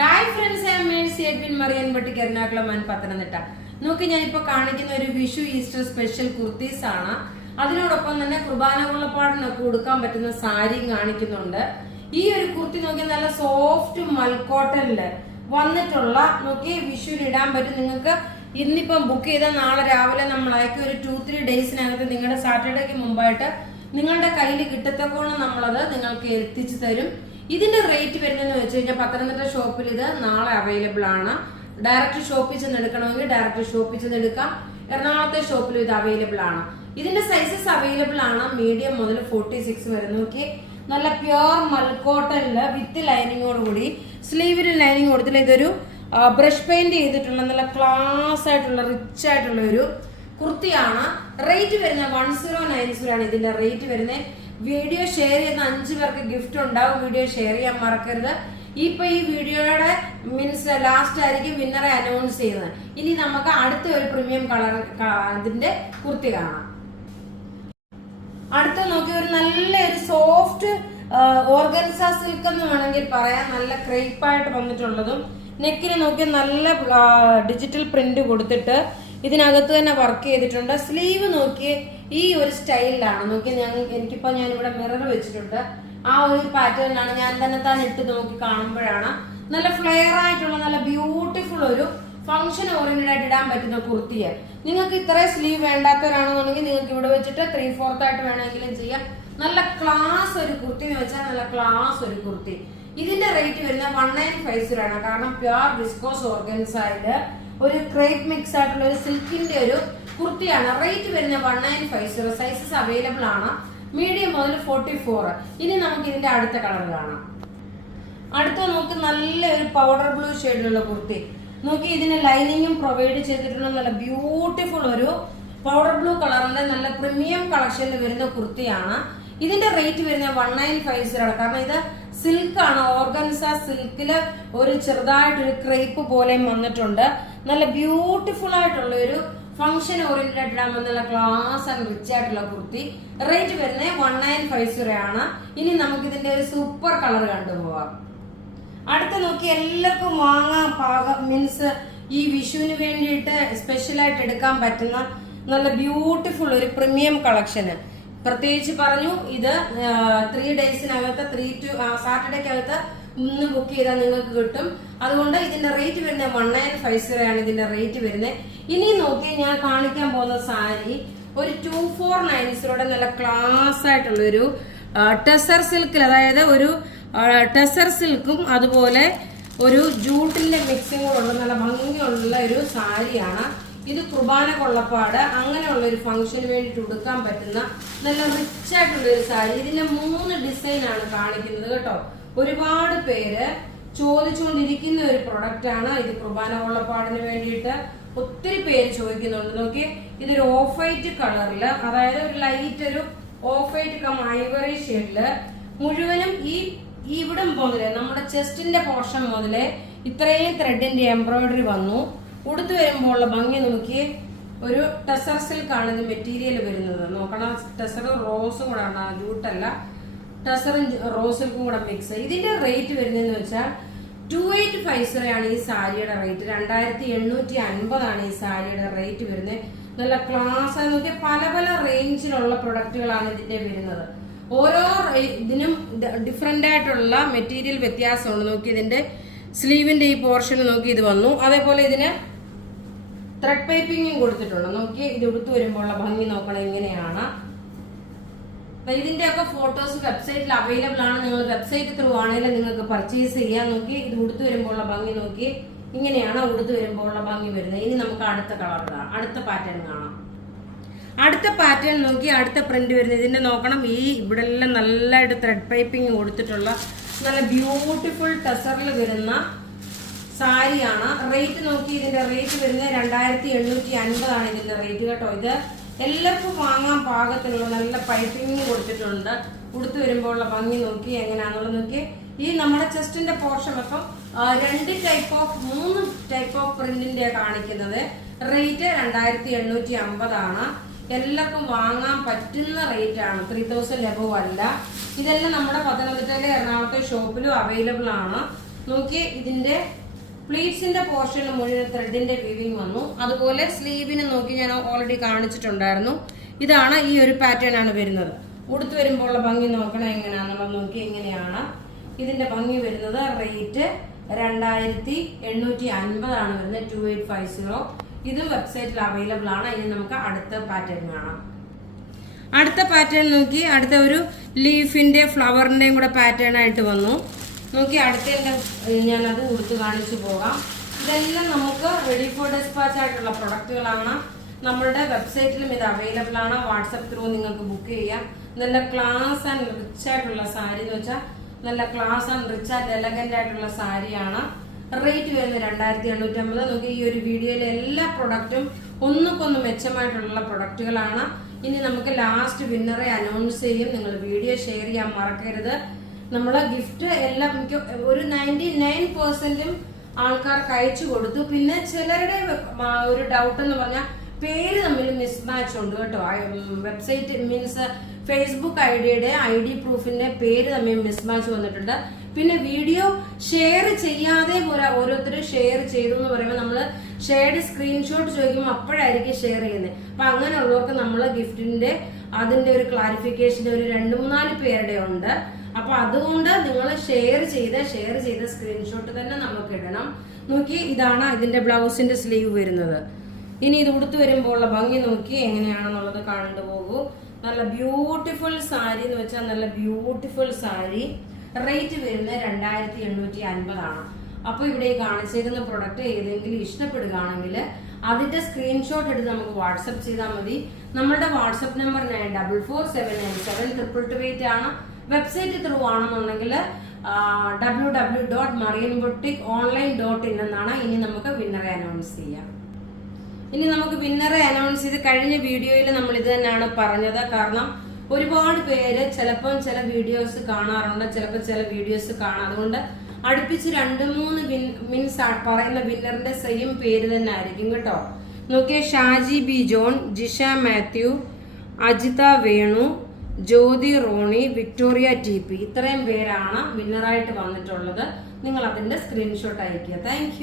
Hi friends, I am Mercy Edwin Mariyan Batti Ernakulam and Pathanamthitta. നോക്കി ഞാനിപ്പോ കാണിക്കുന്ന ഒരു വിഷു ഈസ്റ്റർ സ്പെഷ്യൽ കുർത്തീസ് ആണ്. അതിനോടൊപ്പം തന്നെ കുർബാനകൊള്ളപ്പാടിനൊക്കെ കൊടുക്കാൻ പറ്റുന്ന സാരിയും കാണിക്കുന്നുണ്ട്. ഈ ഒരു കുർത്തി നോക്കി നല്ല സോഫ്റ്റ് മൽക്കോട്ടനില് വന്നിട്ടുള്ള നോക്കി വിഷുവിന് ഇടാൻ പറ്റും. നിങ്ങൾക്ക് ഇന്നിപ്പം ബുക്ക് ചെയ്താൽ നാളെ രാവിലെ നമ്മൾ അയക്കും. ഒരു 2-3 ഡേയ്സിനകത്ത് നിങ്ങളുടെ സാറ്റർഡേക്ക് മുമ്പായിട്ട് നിങ്ങളുടെ കയ്യിൽ കിട്ടത്തക്കോണം നമ്മളത് നിങ്ങൾക്ക് എത്തിച്ചു തരും. ഇതിന്റെ റേറ്റ് വരുന്നതെന്ന് വെച്ച് കഴിഞ്ഞാൽ പത്തനംതിട്ട ഷോപ്പിൽ ഇത് നാളെ അവൈലബിൾ ആണ്. ഡയറക്റ്റ് ഷോപ്പിൽ ചെന്ന് എടുക്കണമെങ്കിൽ ഡയറക്റ്റ് ഷോപ്പിൽ ചെന്ന് എടുക്കാം. എറണാകുളത്തെ ഷോപ്പിൽ ഇത് അവൈലബിൾ ആണ്. ഇതിന്റെ സൈസസ് അവൈലബിൾ ആണ്. മീഡിയം മുതൽ 46 വരെ. നോക്കി നല്ല പ്യുവർ മൽക്കോട്ടനില് വിത്ത് ലൈനിങ്ങോട് കൂടി സ്ലീവിന് ലൈനിങ് കൊടുത്തില്ല. ഇതൊരു ബ്രഷ് പെയിന്റ് ചെയ്തിട്ടുള്ള നല്ല ക്ലാസ് ആയിട്ടുള്ള റിച്ച് ആയിട്ടുള്ള ഒരു കുർത്തിയാണ്. റേറ്റ് വരുന്നത് 1090 ആണ് ഇതിന്റെ റേറ്റ് വരുന്നത്. വീഡിയോ ഷെയർ ചെയ്യുന്ന 5 പേർക്ക് ഗിഫ്റ്റ് ഉണ്ടാവും. വീഡിയോ ഷെയർ ചെയ്യാൻ മറക്കരുത്. ഇപ്പൊ ഈ വീഡിയോയുടെ മീൻസ് ലാസ്റ്റ് ആയിരിക്കും വിന്നറെ അനൗൺസ് ചെയ്യുന്നത്. ഇനി നമുക്ക് അടുത്ത ഒരു പ്രീമിയം കളർ ഇതിന്റെ കുർത്തി കാണാം. അടുത്ത നോക്കി ഒരു നല്ല ഒരു സോഫ്റ്റ് ഓർഗൻസ സിൽക്ക് എന്ന് വേണമെങ്കിൽ പറയാം. നല്ല ക്രേപ്പായിട്ട് വന്നിട്ടുള്ളതും നെക്കിന് നോക്കി നല്ല ഡിജിറ്റൽ പ്രിന്റ് കൊടുത്തിട്ട് ഇതിനകത്ത് തന്നെ വർക്ക് ചെയ്തിട്ടുണ്ട്. സ്ലീവ് നോക്കി ഈ ഒരു സ്റ്റൈലിലാണ്. നോക്കി ഞാനിവിടെ മിറർ വെച്ചിട്ടുണ്ട്. ആ ഒരു പാറ്റേണിലാണ് ഞാൻ തന്നെ ഇട്ട് നോക്കി കാണുമ്പോഴാണ് നല്ല ഫ്ലെയർ ആയിട്ടുള്ള നല്ല ബ്യൂട്ടിഫുൾ ഒരു ഫംഗ്ഷൻ ഓറിയന്റഡ് ആയിട്ട് ഇടാൻ പറ്റുന്ന കുർത്തിയെ. നിങ്ങൾക്ക് ഇത്രയും സ്ലീവ് വേണ്ടാത്തവരാണെന്നുണ്ടെങ്കിൽ നിങ്ങൾക്ക് ഇവിടെ വെച്ചിട്ട് 3/4 ആയിട്ട് വേണമെങ്കിലും ചെയ്യാം. നല്ല ക്ലാസ് ഒരു കുർത്തി എന്ന് വെച്ചാൽ നല്ല ക്ലാസ് ഒരു കുർത്തി. ഇതിന്റെ റേറ്റ് വരുന്നത് 1950 ആണ്. കാരണം പ്യുവർ വിസ്കോസ് ഓർഗൻസയില് ഒരു ക്രേപ്പ് മിക്സ് ആയിട്ടുള്ള ഒരു സിൽക്കിന്റെ ഒരു കുർത്തിയാണ്. റേറ്റ് വരുന്നത് 1950. സൈസസ് അവൈലബിൾ ആണ്. മീഡിയം മുതൽ 44. ഇനി നമുക്ക് ഇതിന്റെ അടുത്ത കളർ കാണാം. അടുത്ത നോക്ക് നല്ല ഒരു പൗഡർ ബ്ലൂ ഷെയ്ഡിലുള്ള കുർത്തി. നോക്കി ഇതിന് ലൈനിങ്ങും പ്രൊവൈഡ് ചെയ്തിട്ടുള്ള നല്ല ബ്യൂട്ടിഫുൾ ഒരു പൗഡർ ബ്ലൂ കളറിന്റെ നല്ല പ്രീമിയം കളക്ഷനിൽ വരുന്ന കുർത്തിയാണ്. ഇതിന്റെ റേറ്റ് വരുന്നത് 1950 ആണ്. കാരണം ഇത് സിൽക്ക് ആണ്. ഓർഗൻസ സിൽക്കില് ഒരു ചെറുതായിട്ടൊരു ക്രേപ്പ് പോലെയും വന്നിട്ടുണ്ട്. നല്ല ബ്യൂട്ടിഫുൾ ആയിട്ടുള്ള ഒരു ഫംഗ്ഷൻ ഓറിയന്റഡ് ആയിട്ട് ഇടാൻ നല്ല ക്ലാസ് ആൻഡ് റിച്ച് ആയിട്ടുള്ള കുർത്തി. റേറ്റ് വരുന്നത് 1950 ആണ്. ഇനി നമുക്ക് ഇതിന്റെ ഒരു സൂപ്പർ കളർ കണ്ടുപോവാം. അടുത്ത നോക്കി എല്ലാവർക്കും വാങ്ങാൻ പാകം മീൻസ് ഈ വിഷുവിന് വേണ്ടിയിട്ട് സ്പെഷ്യൽ ആയിട്ട് എടുക്കാൻ പറ്റുന്ന നല്ല ബ്യൂട്ടിഫുൾ ഒരു പ്രീമിയം കളക്ഷന്. പ്രത്യേകിച്ച് പറഞ്ഞു ഇത് 3 ഡേയ്സിനകത്ത് 3 to സാറ്റർഡേക്കകത്ത് ഇന്ന് ബുക്ക് ചെയ്താൽ നിങ്ങൾക്ക് കിട്ടും. അതുകൊണ്ട് ഇതിന്റെ റേറ്റ് വരുന്നത് 1950 ആണ് ഇതിന്റെ റേറ്റ് വരുന്നത്. ഇനി നോക്കി ഞാൻ കാണിക്കാൻ പോകുന്ന സാരി ഒരു 2490 നല്ല ക്ലാസ് ആയിട്ടുള്ള ഒരു ടെസർ സിൽക്കിൽ, അതായത് ഒരു ടെസർ സിൽക്കും അതുപോലെ ഒരു ജൂട്ടിന്റെ മിക്സിങ്ങോടുള്ള നല്ല ഭംഗിയുള്ള ഒരു സാരിയാണ്. ഇത് കുർബാന കൊള്ളപ്പാട് അങ്ങനെയുള്ള ഒരു ഫംഗ്ഷന് വേണ്ടിയിട്ട് ഉടുക്കാൻ പറ്റുന്ന നല്ല റിച്ച് ആയിട്ടുള്ള ഒരു സാരി. ഇതിന്റെ 3 ഡിസൈൻ ആണ് കാണിക്കുന്നത് കേട്ടോ. ഒരുപാട് പേര് ചോദിച്ചുകൊണ്ടിരിക്കുന്ന ഒരു പ്രൊഡക്റ്റ് ആണ് ഇത്. കുർബാന കൊള്ളപ്പാടിന് വേണ്ടിയിട്ട് ഒത്തിരി പേര് ചോദിക്കുന്നുണ്ട്. നോക്കി ഇതൊരു ഓഫ് വൈറ്റ് കളറില്, അതായത് ഒരു ലൈറ്റ് ഒരു ഓഫ് വൈറ്റ് കം ഐവറി ഷെയ്ഡില് മുഴുവനും ഈ ഇവിടം മുതലേ നമ്മുടെ ചെസ്റ്റിന്റെ പോർഷൻ മുതലേ ഇത്രയും ത്രെഡിന്റെ എംബ്രോയിഡറി വന്നു. ഉടുത്തു വരുമ്പോൾ ഉള്ള ഭംഗി നോക്കി. ഒരു ടെസർ സിൽക്ക് ആണ് ഇത് മെറ്റീരിയൽ വരുന്നത്. നോക്കണം, ടെസറും റോസും കൂടെ ആണ്, ജൂട്ടല്ല, ടെസറും റോസ് സിൽക്കും കൂടെ മിക്സ്. ഇതിന്റെ റേറ്റ് വരുന്നതെന്ന് വെച്ചാൽ 2850 ആണ് ഈ സാരിയുടെ റേറ്റ്. 2850 ആണ് ഈ സാരിയുടെ റേറ്റ് വരുന്നത്. നല്ല ക്ലാസ് ആയി നോക്കിയാൽ പല പല റേഞ്ചിലുള്ള പ്രൊഡക്റ്റുകളാണ് ഇതിന്റെ വരുന്നത്. ഓരോ ഇതിനും ഡിഫറെന്റ് ആയിട്ടുള്ള മെറ്റീരിയൽ വ്യത്യാസമുണ്ട്. നോക്കി ഇതിന്റെ സ്ലീവിന്റെ ഈ പോർഷൻ നോക്കി ഇത് വന്നു. അതേപോലെ ഇതിന് ത്രെഡ് പൈപ്പിങ്ങും കൊടുത്തിട്ടുണ്ട്. നോക്കി ഇത് ഉടുത്തു വരുമ്പോൾ ഉള്ള ഭംഗി നോക്കണം ഇങ്ങനെയാണ്. ഇതിന്റെ ഒക്കെ ഫോട്ടോസ് വെബ്സൈറ്റിൽ അവൈലബിൾ ആണ്. നിങ്ങൾ വെബ്സൈറ്റ് ത്രൂ ആണെങ്കിലും നിങ്ങൾക്ക് പർച്ചേസ് ചെയ്യാൻ. നോക്കി ഇത് ഉടുത്തു വരുമ്പോൾ ഉള്ള ഭംഗി നോക്കി ഇങ്ങനെയാണ് ഉടുത്തു വരുമ്പോൾ ഉള്ള ഭംഗി വരുന്നത്. ഇനി നമുക്ക് അടുത്ത കളർ കാണാം, അടുത്ത പാറ്റേൺ കാണാം. അടുത്ത പാറ്റേൺ നോക്കി അടുത്ത പ്രിന്റ് വരുന്നത് ഇതിന്റെ നോക്കണം. ഈ ഇവിടെ എല്ലാം നല്ലതായിട്ട് ത്രെഡ് പൈപ്പിംഗ് കൊടുത്തിട്ടുള്ള നല്ല ബ്യൂട്ടിഫുൾ ടെസറിൽ വരുന്ന സാരിയാണ്. റേറ്റ് നോക്കി ഇതിന്റെ റേറ്റ് വരുന്നത് 2850 ആണ് ഇതിന്റെ റേറ്റ് കേട്ടോ. ഇത് എല്ലാവർക്കും വാങ്ങാൻ പാകത്തിലുള്ള നല്ല പൈപ്പിംഗ് കൊടുത്തിട്ടുണ്ട്. ഉടുത്തു വരുമ്പോൾ ഉള്ള ഭംഗി നോക്കി എങ്ങനെയാണെന്നുള്ളത് നോക്കി. ഈ നമ്മുടെ ചെസ്റ്റിന്റെ പോർഷൻ അപ്പം 3 ടൈപ്പ് ഓഫ് പ്രിന്റിന്റെ കാണിക്കുന്നത്. റേറ്റ് 2850 ആണ്. എല്ലാവർക്കും വാങ്ങാൻ പറ്റുന്ന റേറ്റ് ആണ്. 3000 എബവ് അല്ല. ഇതെല്ലാം നമ്മുടെ പത്തനംതിട്ടയിലെ എറണാകുളത്തെ ഷോപ്പിലും അവൈലബിൾ ആണ്. നോക്കി ഇതിന്റെ പ്ലീറ്റ്സിന്റെ പോർഷനിൽ മുഴുവൻ ത്രെഡിന്റെ വീവിങ് വന്നു. അതുപോലെ സ്ലീവിന് നോക്കി ഞാൻ ഓൾറെഡി കാണിച്ചിട്ടുണ്ടായിരുന്നു. ഇതാണ് ഈ ഒരു പാറ്റേൺ ആണ് വരുന്നത്. ഉടുത്ത് വരുമ്പോൾ ഉള്ള ഭംഗി നോക്കണം എങ്ങനെയാണെന്നുള്ളത് നോക്കി. ഇങ്ങനെയാണ് ഇതിന്റെ ഭംഗി വരുന്നത്. റേറ്റ് 2850 ആണ് വരുന്നത്, 2850. ഇതും വെബ്സൈറ്റിൽ അവൈലബിൾ ആണ്. ഇനി നമുക്ക് അടുത്ത പാറ്റേൺ കാണാം. അടുത്ത പാറ്റേൺ നോക്കി, അടുത്ത ഒരു ലീഫിന്റെ ഫ്ലവറിന്റെയും കൂടെ പാറ്റേൺ ആയിട്ട് വന്നു. നോക്കി അടുത്തതിന്റെ ഞാനത് ഉടുത്ത് കാണിച്ചു പോകാം. ഇതെല്ലാം നമുക്ക് റെഡി ഫോർ ഡെസ്പാച്ച് ആയിട്ടുള്ള പ്രൊഡക്റ്റുകളാണ്. നമ്മളുടെ വെബ്സൈറ്റിലും ഇത് അവൈലബിൾ ആണ്. വാട്സപ്പ് ത്രൂ നിങ്ങൾക്ക് ബുക്ക് ചെയ്യാം. നല്ല ക്ലാസ് ആൻഡ് റിച്ച് ആയിട്ടുള്ള സാരി എന്ന് വെച്ചാൽ നല്ല class and rich and elegant ആയിട്ടുള്ള സാരിയാണ്. റേറ്റ് വരുന്നത് 2850. നോക്കി ഈ ഒരു വീഡിയോയിലെ എല്ലാ പ്രൊഡക്റ്റും ഒന്നുകൊന്ന് മെച്ചമായിട്ടുള്ള പ്രൊഡക്റ്റുകളാണ്. ഇനി നമുക്ക് ലാസ്റ്റ് വിന്നറെ അനൗൺസ് ചെയ്യും. നിങ്ങൾ വീഡിയോ ഷെയർ ചെയ്യാൻ മറക്കരുത്. നമ്മള് ഗിഫ്റ്റ് എല്ലാം ഒരു 99% ആൾക്കാർക്ക് അയച്ചു കൊടുത്തു. പിന്നെ ചിലരുടെ ഒരു ഡൗട്ട് എന്ന് പറഞ്ഞാൽ പേര് തമ്മിൽ മിസ്മാച്ച് ഉണ്ട് കേട്ടോ. വെബ്സൈറ്റ് മീൻസ് ഫേസ്ബുക്ക് ഐഡിയുടെ ID പ്രൂഫിന്റെ പേര് തമ്മിൽ മിസ്മാച്ച് വന്നിട്ടുണ്ട്. പിന്നെ വീഡിയോ ഷെയർ ചെയ്യാതെ ഓരോരുത്തർ ഷെയർ ചെയ്തു എന്ന് പറയുമ്പോൾ നമ്മള് ഷെയർഡ് സ്ക്രീൻഷോട്ട് ചോദിക്കുമ്പോൾ അപ്പോഴായിരിക്കും ഷെയർ ചെയ്യുന്നത്. അപ്പൊ അങ്ങനെയുള്ളവർക്ക് നമ്മൾ ഗിഫ്റ്റിന്റെ അതിന്റെ ഒരു ക്ലാരിഫിക്കേഷൻ ഒരു 2-3-4 പേരുടെ ഉണ്ട്. അപ്പൊ അതുകൊണ്ട് നിങ്ങൾ ഷെയർ ചെയ്ത സ്ക്രീൻഷോട്ട് തന്നെ നമുക്ക് ഇടണം. നോക്കി ഇതാണ് ഇതിന്റെ ബ്ലൗസിന്റെ സ്ലീവ് വരുന്നത്. ഇനി ഇത് ഉടുത്ത് വരുമ്പോൾ ഉള്ള ഭംഗി നോക്കി എങ്ങനെയാണെന്നുള്ളത് കണ്ടുപോകൂ. നല്ല ബ്യൂട്ടിഫുൾ സാരി എന്ന് വെച്ചാൽ നല്ല ബ്യൂട്ടിഫുൾ സാരി. റേറ്റ് വരുന്നത് 2850 ആണ്. അപ്പൊ ഇവിടെ കാണിച്ചിരുന്ന പ്രൊഡക്റ്റ് ഏതെങ്കിലും ഇഷ്ടപ്പെടുകയാണെങ്കിൽ അതിന്റെ സ്ക്രീൻഷോട്ട് എടുത്ത് നമുക്ക് വാട്സപ്പ് ചെയ്താൽ മതി. നമ്മളുടെ വാട്സപ്പ് നമ്പർ 9447972228 ആണ്. വെബ്സൈറ്റ് ത്രൂ ആണെന്നുണ്ടെങ്കിൽ www.marianboutique.online.in എന്നാണ്. ഇനി നമുക്ക് വിന്നറെ അനൗൺസ് ചെയ്യാം. ഇനി നമുക്ക് വിന്നറെ അനൗൺസ് ചെയ്ത് കഴിഞ്ഞ വീഡിയോയിൽ നമ്മൾ ഇത് തന്നെയാണ് പറഞ്ഞത്. കാരണം ഒരുപാട് പേര് ചിലപ്പോൾ ചില വീഡിയോസ് കാണാറുണ്ട്, ചിലപ്പോൾ ചില വീഡിയോസ് കാണാം. അതുകൊണ്ട് അടുപ്പിച്ച് 2-3 മീൻസ് പറയുന്ന വിന്നറിന്റെ സെയിം പേര് തന്നെ ആയിരിക്കും കേട്ടോ. നോക്കിയേ, ഷാജി ബി ജോൺ, ജിഷ മാത്യു, അജിത വേണു, ജ്യോതി റോണി, വിക്ടോറിയ TP, ഇത്രയും പേരാണ് വിന്നറായിട്ട് വന്നിട്ടുള്ളത്. നിങ്ങൾ അതിന്റെ സ്ക്രീൻഷോട്ട് അയക്കുക. താങ്ക്